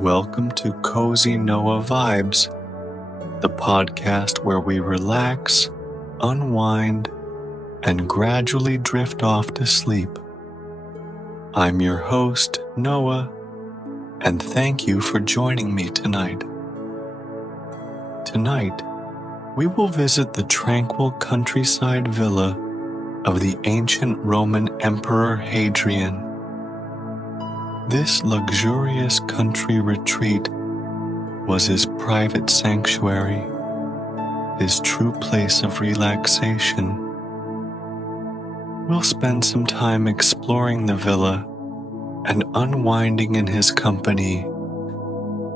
Welcome to Cozy Noah Vibes, the podcast where we relax, unwind, and gradually drift off to sleep. I'm your host, Noah, and thank you for joining me tonight. Tonight, we will visit the tranquil countryside villa of the ancient Roman Emperor Hadrian. This luxurious country retreat was his private sanctuary, his true place of relaxation. We'll spend some time exploring the villa and unwinding in his company.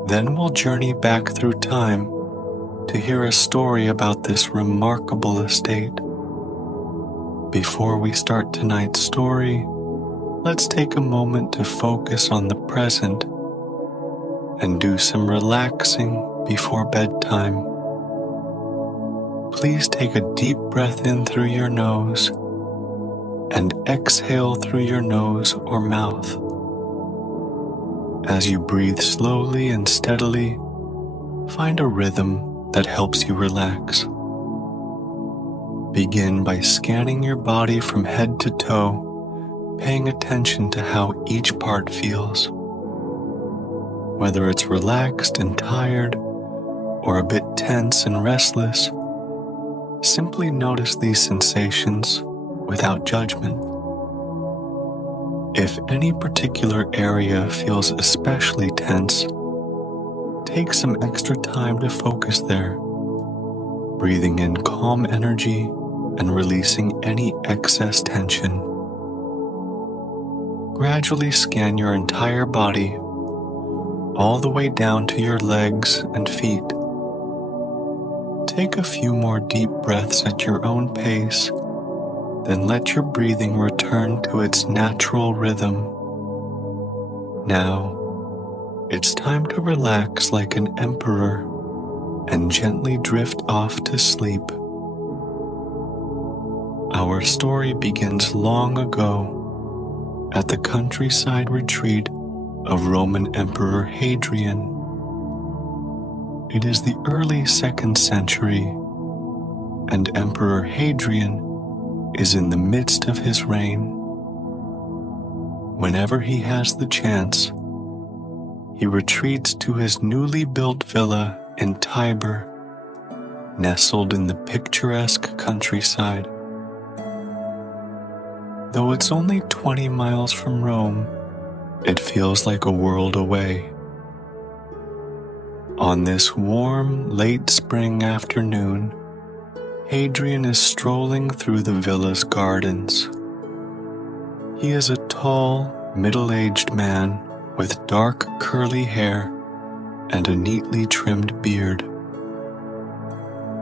Then we'll journey back through time to hear a story about this remarkable estate. Before we start tonight's story, let's take a moment to focus on the present and do some relaxing before bedtime. Please take a deep breath in through your nose and exhale through your nose or mouth. As you breathe slowly and steadily, find a rhythm that helps you relax. Begin by scanning your body from head to toe, paying attention to how each part feels. Whether it's relaxed and tired, or a bit tense and restless, simply notice these sensations without judgment. If any particular area feels especially tense, take some extra time to focus there, breathing in calm energy and releasing any excess tension. Gradually scan your entire body, all the way down to your legs and feet. Take a few more deep breaths at your own pace, then let your breathing return to its natural rhythm. Now, it's time to relax like an emperor and gently drift off to sleep. Our story begins long ago at the countryside retreat of Roman Emperor Hadrian. It is the early 2nd century, and Emperor Hadrian is in the midst of his reign. Whenever he has the chance, he retreats to his newly built villa in Tiber, nestled in the picturesque countryside. Though it's only 20 miles from Rome, it feels like a world away. On this warm, late spring afternoon, Hadrian is strolling through the villa's gardens. He is a tall, middle-aged man with dark, curly hair and a neatly trimmed beard.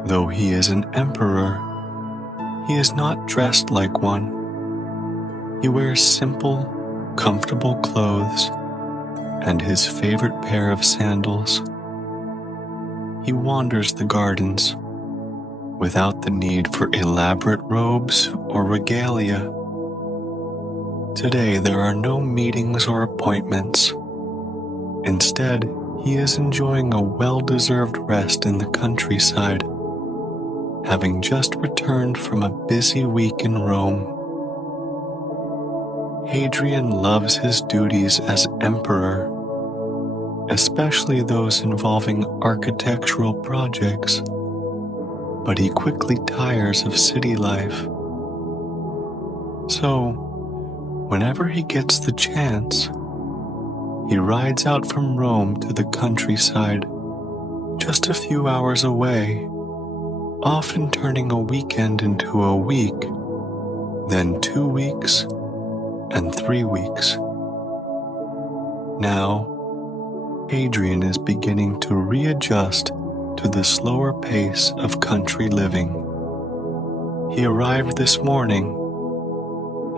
Though he is an emperor, he is not dressed like one. He wears simple, comfortable clothes and his favorite pair of sandals. He wanders the gardens without the need for elaborate robes or regalia. Today there are no meetings or appointments. Instead, he is enjoying a well-deserved rest in the countryside, having just returned from a busy week in Rome. Hadrian loves his duties as emperor, especially those involving architectural projects, but he quickly tires of city life. So, whenever he gets the chance, he rides out from Rome to the countryside, just a few hours away, often turning a weekend into a week, then 2 weeks, and 3 weeks. Now, Hadrian is beginning to readjust to the slower pace of country living. He arrived this morning,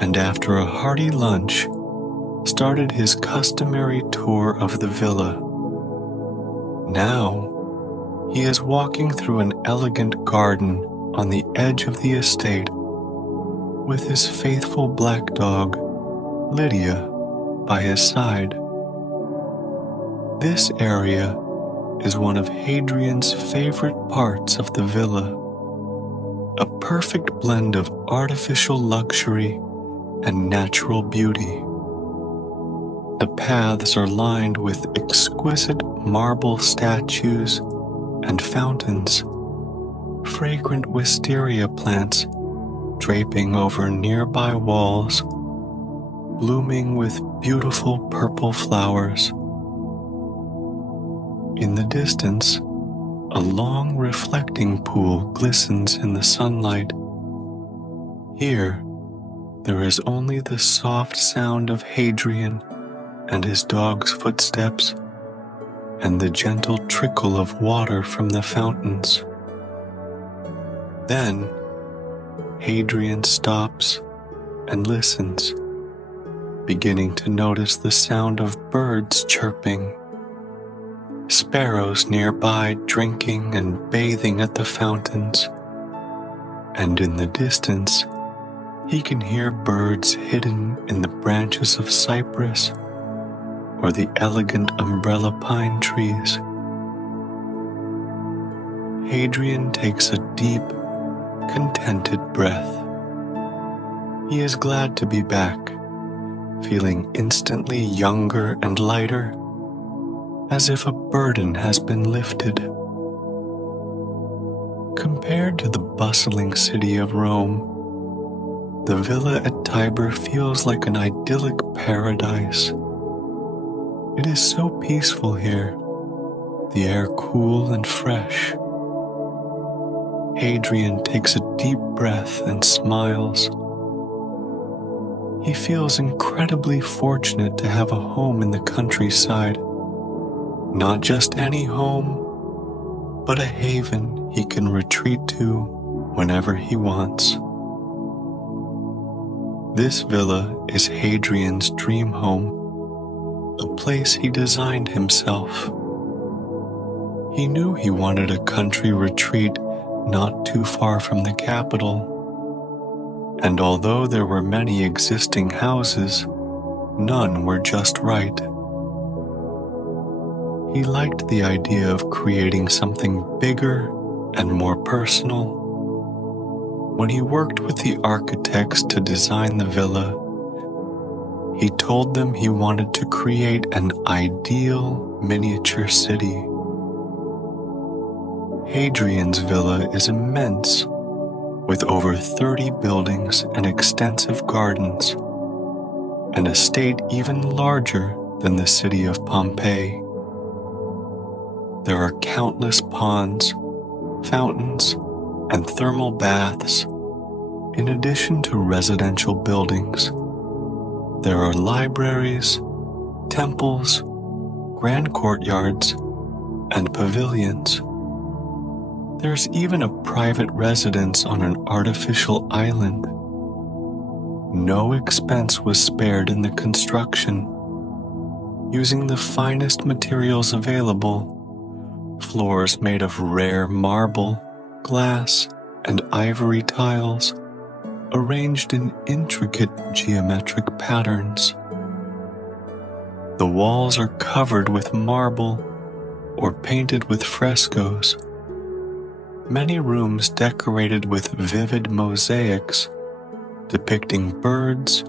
and after a hearty lunch, started his customary tour of the villa. Now, he is walking through an elegant garden on the edge of the estate with his faithful black dog, Lydia, by his side. This area is one of Hadrian's favorite parts of the villa, a perfect blend of artificial luxury and natural beauty. The paths are lined with exquisite marble statues and fountains, fragrant wisteria plants draping over nearby walls, blooming with beautiful purple flowers. In the distance, a long reflecting pool glistens in the sunlight. Here, there is only the soft sound of Hadrian and his dog's footsteps, and the gentle trickle of water from the fountains. Then, Hadrian stops and listens, beginning to notice the sound of birds chirping, sparrows nearby drinking and bathing at the fountains, and in the distance, he can hear birds hidden in the branches of cypress or the elegant umbrella pine trees. Hadrian takes a deep, contented breath. He is glad to be back, feeling instantly younger and lighter, as if a burden has been lifted. Compared to the bustling city of Rome, the villa at Tiber feels like an idyllic paradise. It is so peaceful here, the air cool and fresh. Hadrian takes a deep breath and smiles. He feels incredibly fortunate to have a home in the countryside. Not just any home, but a haven he can retreat to whenever he wants. This villa is Hadrian's dream home, a place he designed himself. He knew he wanted a country retreat not too far from the capital, and although there were many existing houses, none were just right. He liked the idea of creating something bigger and more personal. When he worked with the architects to design the villa, he told them he wanted to create an ideal miniature city. Hadrian's villa is immense, with over 30 buildings and extensive gardens, an estate even larger than the city of Pompeii. There are countless ponds, fountains, and thermal baths, in addition to residential buildings. There are libraries, temples, grand courtyards, and pavilions. There's even a private residence on an artificial island. No expense was spared in the construction. Using the finest materials available, floors made of rare marble, glass, and ivory tiles, arranged in intricate geometric patterns. The walls are covered with marble or painted with frescoes. Many rooms decorated with vivid mosaics depicting birds,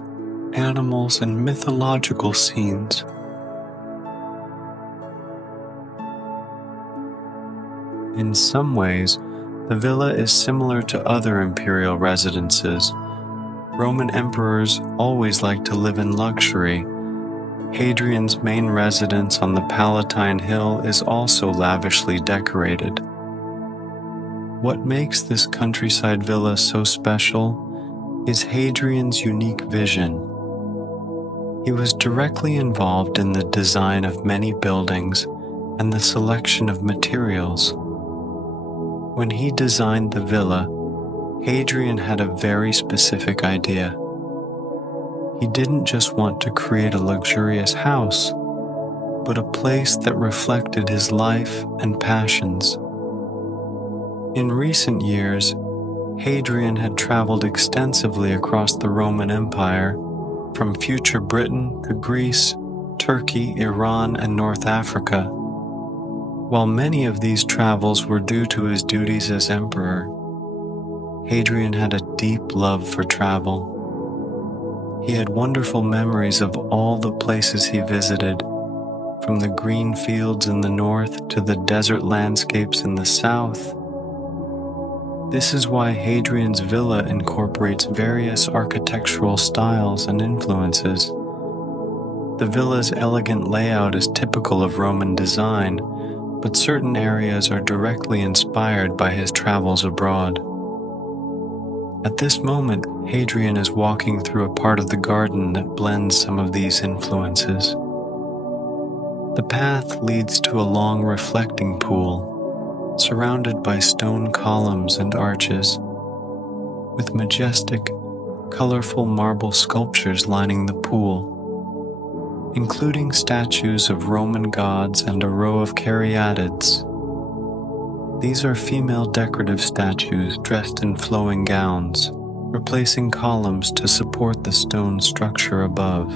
animals, and mythological scenes. In some ways, the villa is similar to other imperial residences. Roman emperors always liked to live in luxury. Hadrian's main residence on the Palatine Hill is also lavishly decorated. What makes this countryside villa so special is Hadrian's unique vision. He was directly involved in the design of many buildings and the selection of materials. When he designed the villa, Hadrian had a very specific idea. He didn't just want to create a luxurious house, but a place that reflected his life and passions. In recent years, Hadrian had traveled extensively across the Roman Empire, from future Britain to Greece, Turkey, Iran, and North Africa. While many of these travels were due to his duties as emperor, Hadrian had a deep love for travel. He had wonderful memories of all the places he visited, from the green fields in the north to the desert landscapes in the south. This is why Hadrian's villa incorporates various architectural styles and influences. The villa's elegant layout is typical of Roman design, but certain areas are directly inspired by his travels abroad. At this moment, Hadrian is walking through a part of the garden that blends some of these influences. The path leads to a long reflecting pool, surrounded by stone columns and arches, with majestic, colorful marble sculptures lining the pool, including statues of Roman gods and a row of caryatids. These are female decorative statues dressed in flowing gowns, replacing columns to support the stone structure above.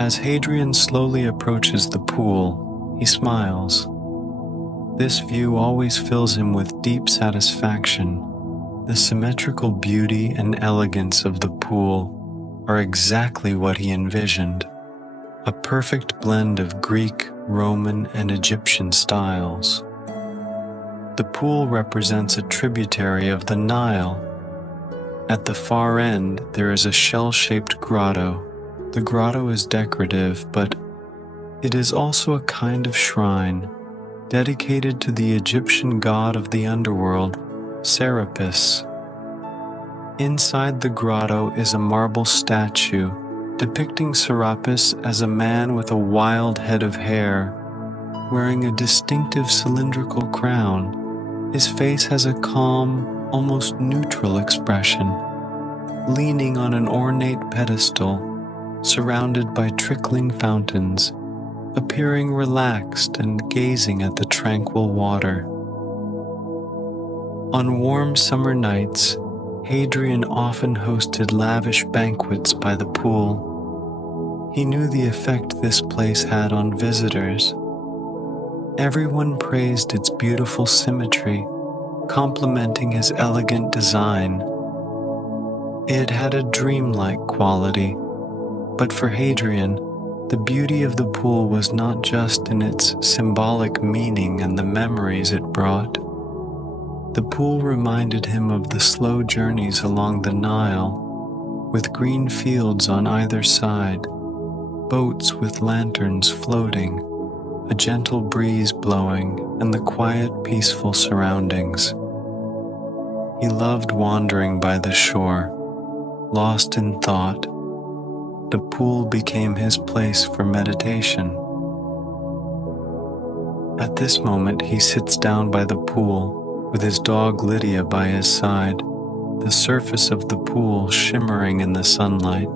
As Hadrian slowly approaches the pool, he smiles. This view always fills him with deep satisfaction. The symmetrical beauty and elegance of the pool are exactly what he envisioned, a perfect blend of Greek, Roman, and Egyptian styles. The pool represents a tributary of the Nile. At the far end, there is a shell-shaped grotto. The grotto is decorative, but it is also a kind of shrine dedicated to the Egyptian god of the underworld, Serapis. Inside the grotto is a marble statue depicting Serapis as a man with a wild head of hair, wearing a distinctive cylindrical crown. His face has a calm, almost neutral expression, leaning on an ornate pedestal, surrounded by trickling fountains, appearing relaxed and gazing at the tranquil water. On warm summer nights, Hadrian often hosted lavish banquets by the pool. He knew the effect this place had on visitors. Everyone praised its beautiful symmetry, complimenting his elegant design. It had a dreamlike quality, but for Hadrian, the beauty of the pool was not just in its symbolic meaning and the memories it brought. The pool reminded him of the slow journeys along the Nile, with green fields on either side, boats with lanterns floating, a gentle breeze blowing, and the quiet, peaceful surroundings. He loved wandering by the shore, lost in thought. The pool became his place for meditation. At this moment, he sits down by the pool, with his dog Lydia by his side, the surface of the pool shimmering in the sunlight.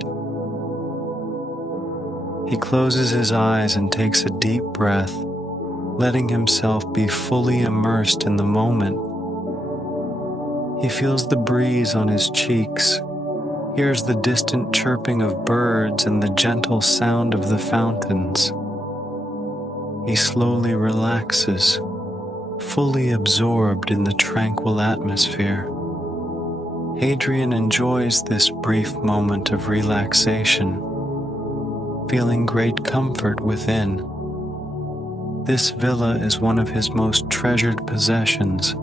He closes his eyes and takes a deep breath, letting himself be fully immersed in the moment. He feels the breeze on his cheeks, hears the distant chirping of birds and the gentle sound of the fountains. He slowly relaxes, fully absorbed in the tranquil atmosphere. Hadrian enjoys this brief moment of relaxation, feeling great comfort within. This villa is one of his most treasured possessions,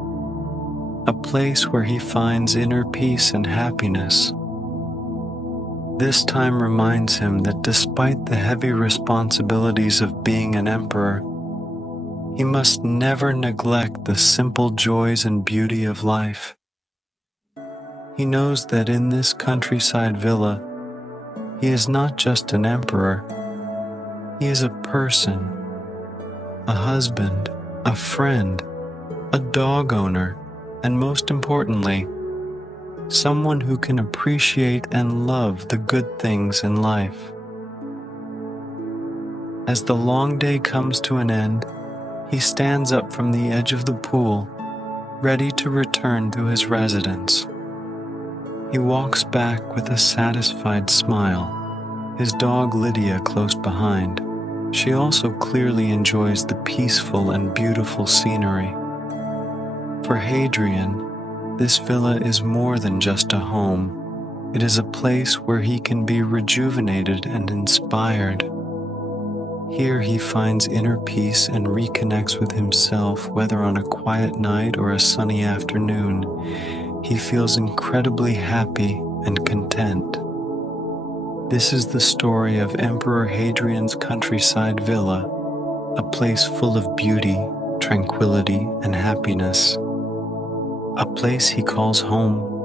a place where he finds inner peace and happiness. This time reminds him that despite the heavy responsibilities of being an emperor, he must never neglect the simple joys and beauty of life. He knows that in this countryside villa, he is not just an emperor. He is a person, a husband, a friend, a dog owner, and most importantly, someone who can appreciate and love the good things in life. As the long day comes to an end, he stands up from the edge of the pool, ready to return to his residence. He walks back with a satisfied smile, his dog Lydia close behind. She also clearly enjoys the peaceful and beautiful scenery. For Hadrian, this villa is more than just a home. It is a place where he can be rejuvenated and inspired. Here he finds inner peace and reconnects with himself, whether on a quiet night or a sunny afternoon. He feels incredibly happy and content. This is the story of Emperor Hadrian's countryside villa, a place full of beauty, tranquility, and happiness. A place he calls home.